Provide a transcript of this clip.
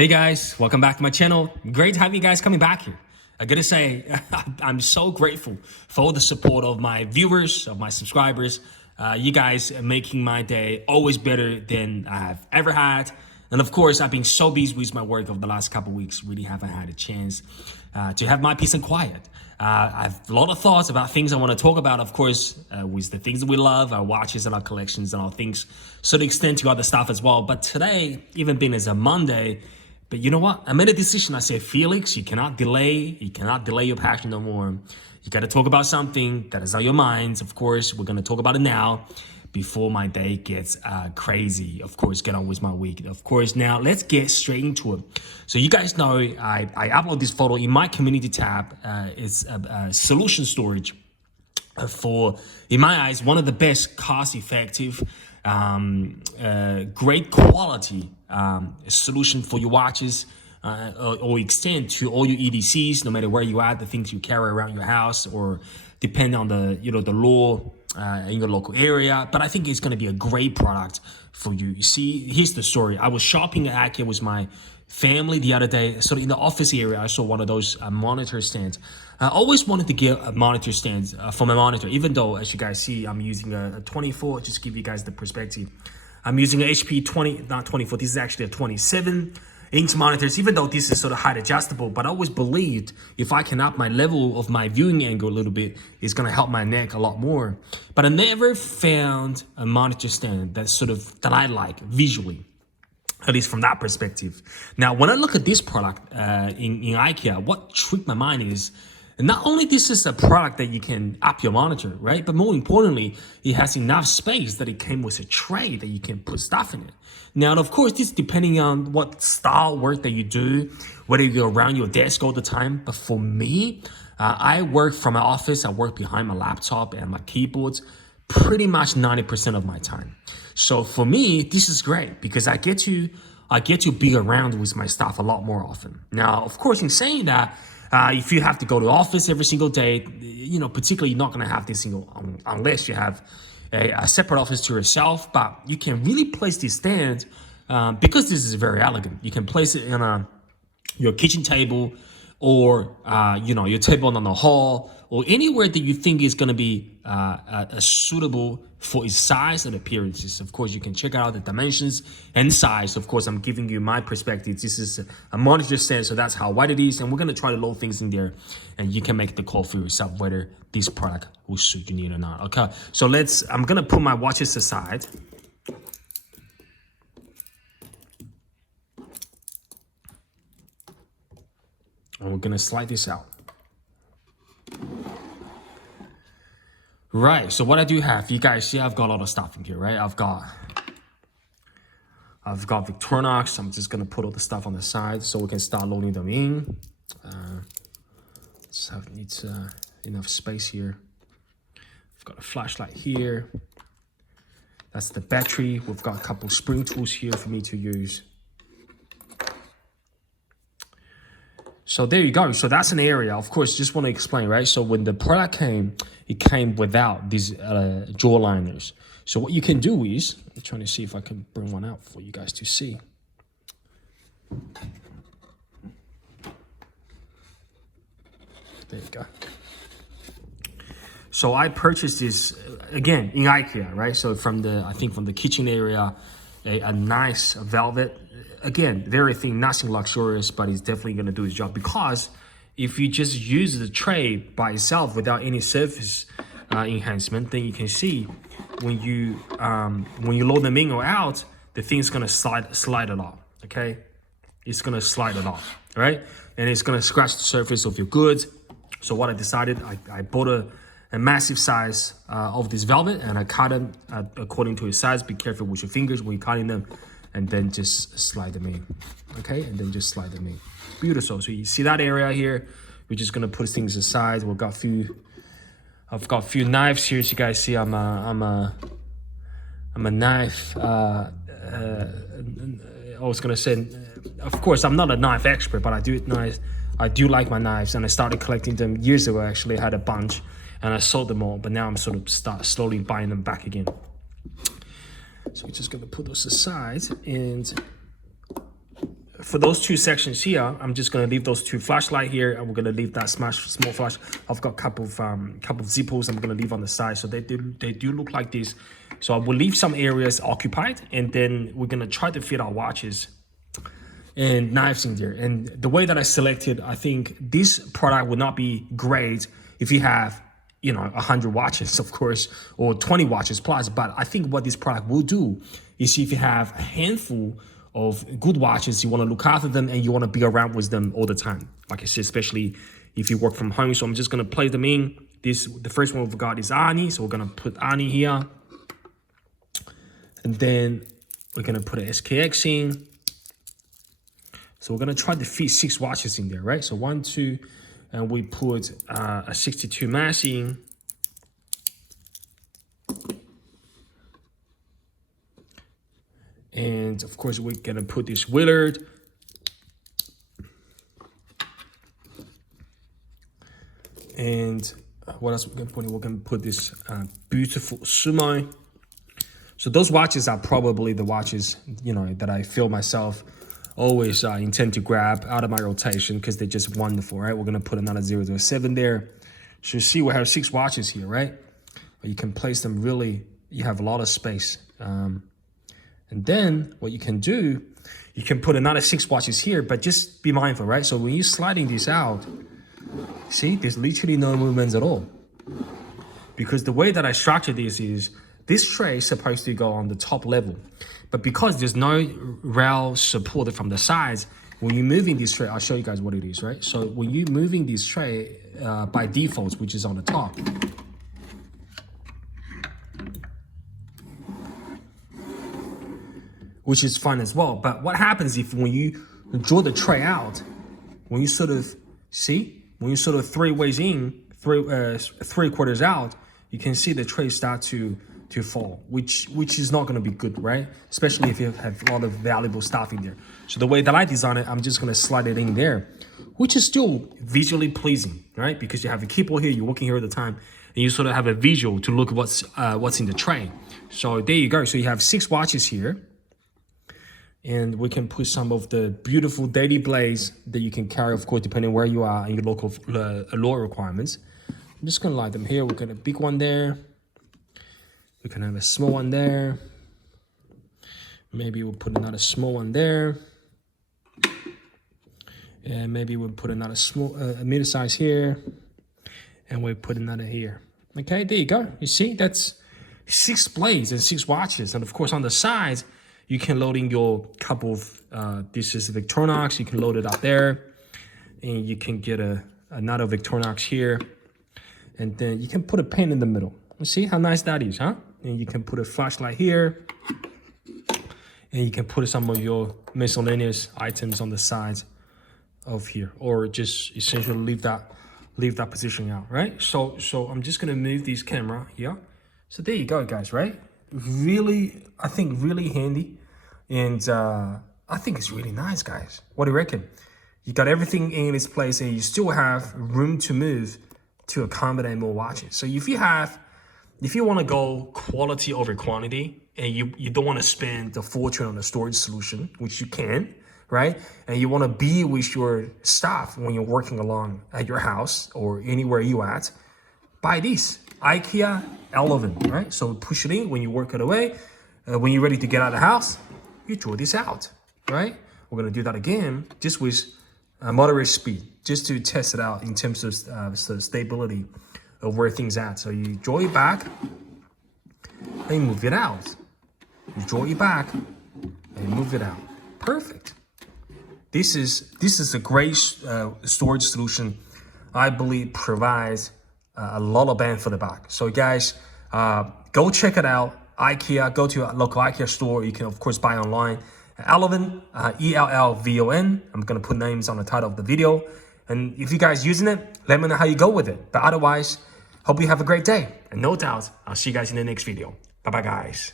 Hey guys, welcome back to my channel. Great to have you guys coming back here. I gotta say, I'm so grateful for all the support of my viewers, of my subscribers. You guys are making my day always better than I've ever had. And of course, I've been so busy with my work over the last couple of weeks, really haven't had a chance to have my peace and quiet. I have a lot of thoughts about things I want to talk about, of course, with the things that we love, our watches and our collections and our things, so to extend to other stuff as well. But today, even being as a Monday, but you know what? I made a decision. I said, Felix, you cannot delay your passion no more. You got to talk about something that is on your minds. Of course, we're going to talk about it now before my day gets crazy. Of course, get on with my week. Of course, now let's get straight into it. So you guys know I upload this photo in my community tab. It's a solution storage for, in my eyes, one of the best cost-effective, great quality solution for your watches or extend to all your EDCs, no matter where you are, the things you carry around your house, or depending on the the law in your local area. But I think it's going to be a great product for you. You see, here's the story. I was shopping at Ikea with my family the other day. So in the office area, I saw one of those monitor stands. I always wanted to get a monitor stand for my monitor, even though, as you guys see, I'm using a 24, just to give you guys the perspective. I'm using an HP 20, not 24, this is actually a 27-inch monitors, even though this is sort of height adjustable. But I always believed if I can up my level of my viewing angle a little bit, it's going to help my neck a lot more. But I never found a monitor stand that I like visually, at least from that perspective. Now, when I look at this product in Ikea, what tricked my mind is, not only this is a product that you can up your monitor, right? But more importantly, it has enough space that it came with a tray that you can put stuff in it. Now, of course, this depending on what style work that you do, whether you're around your desk all the time. But for me, I work from my office. I work behind my laptop and my keyboards pretty much 90% of my time. So for me, this is great because I get to be around with my stuff a lot more often. Now, of course, in saying that, if you have to go to the office every single day, particularly you're not going to have this unless you have a separate office to yourself. But you can really place this stand because this is very elegant. You can place it in your kitchen table, or your table on the hall, or anywhere that you think is going to be suitable for its size and appearances. Of course, you can check out the dimensions and size. Of course, I'm giving you my perspective. This is a monitor stand, so that's how wide it is, and we're going to try to load things in there, and you can make the call for yourself whether this product will suit your need or not. Okay, so I'm going to put my watches aside. And we're going to slide this out. Right, so what I do have, you guys see I've got a lot of stuff in here, right? I've got Victorinox. I'm just going to put all the stuff on the side so we can start loading them in. Needs enough space here. I've got a flashlight here. That's the battery. We've got a couple spring tools here for me to use. So there you go. So that's an area. Of course, just want to explain, right? So when the product came, it came without these jaw liners. So what you can do is, I'm trying to see if I can bring one out for you guys to see. There you go. So I purchased this again in Ikea, right? So from the kitchen area, a nice velvet. Again, very thin, nothing luxurious, but it's definitely going to do its job, because if you just use the tray by itself without any surface enhancement, then you can see when you load them in or out, the thing's going to slide it off. Okay, it's going to slide it off, right? And it's going to scratch the surface of your goods. So what I decided, I bought a massive size of this velvet, and I cut them according to its size. Be careful with your fingers when you're cutting them. And then just slide them in, okay? And then just slide them in. Beautiful. So you see that area here. We're just gonna put things aside. I've got a few knives here. As you guys see, I'm a knife. I was gonna say, of course, I'm not a knife expert, but I do like my knives, and I started collecting them years ago. Actually, I had a bunch, and I sold them all. But now I'm sort of slowly buying them back again. So we're just going to put those aside, and for those two sections here, I'm just gonna leave those two flashlight here, and we're gonna leave that small flash. I've got a couple of zippers I'm gonna leave on the side, so they do look like this. So I will leave some areas occupied, and then we're gonna try to fit our watches and knives in there. And the way that I selected, I think this product would not be great if you have, you know, 100 watches, of course, or 20 watches plus. But I think what this product will do is, if you have a handful of good watches, you want to look after them and you want to be around with them all the time. Like I said, especially if you work from home. So I'm just going to place them in. The first one we've got is Ani. So we're going to put Ani here. And then we're going to put an SKX in. So we're going to try to fit 6 watches in there, right? So 1, 2, and we put a 62 mass in. And of course, we're going to put this Willard. And what else we're going to put in? We're going to put this beautiful Sumo. So those watches are probably the watches, you know, that I feel myself always intend to grab out of my rotation, because they're just wonderful, right? We're going to put another 007 there. So you see we have 6 watches here, right? But you can place them really, you have a lot of space. And then what you can do, you can put another 6 watches here, but just be mindful, right? So when you're sliding this out, see, there's literally no movements at all. Because the way that I structured this is, this tray is supposed to go on the top level. But because there's no rail supported from the sides, when you're moving this tray, I'll show you guys what it is, right? So when you're moving this tray by default, which is on the top, which is fun as well. But what happens if when you draw the tray out, when you sort of, see, when you sort of 3 ways in, 3 quarters out, you can see the tray start to fall, which is not going to be good, right? Especially if you have a lot of valuable stuff in there. So the way that I design it, I'm just going to slide it in there, which is still visually pleasing, right? Because you have a keyboard here, you're working here all the time, and you sort of have a visual to look at what's in the tray. So there you go. So you have 6 watches here, and we can put some of the beautiful daily blades that you can carry, of course, depending where you are and your local law requirements. I'm just going to light them here. We've got a big one there. We can have a small one there. Maybe we'll put another small one there. And maybe we'll put another small, middle size here. And we'll put another here. Okay, there you go. You see, that's 6 blades and 6 watches. And of course, on the sides, you can load in your couple of, this is Victorinox. You can load it up there. And you can get another Victorinox here. And then you can put a pen in the middle. You see how nice that is, huh? And you can put a flashlight here. And you can put some of your miscellaneous items on the sides of here. Or just essentially leave that position out, right? So I'm just gonna move this camera here. So there you go, guys, right? Really, I think really handy. And I think it's really nice, guys. What do you reckon? You got everything in its place and you still have room to move to accommodate more watches. So if you want to go quality over quantity, and you don't want to spend the fortune on a storage solution, which you can, right? And you want to be with your staff when you're working along at your house or anywhere you at, buy this Ikea Elloven, right? So push it in when you work it away. When you're ready to get out of the house, you draw this out, right? We're going to do that again, just with moderate speed, just to test it out in terms of stability of where things at. So you draw it back and move it out. You draw it back and move it out. Perfect. This is a great storage solution. I believe provides a lot of bang for the buck. So guys, go check it out. Ikea, go to a local Ikea store. You can of course buy online. Elloven, E-L-L-V-O-N. I'm gonna put names on the title of the video. And if you guys using it, let me know how you go with it. But otherwise, hope you have a great day. And no doubt, I'll see you guys in the next video. Bye-bye, guys.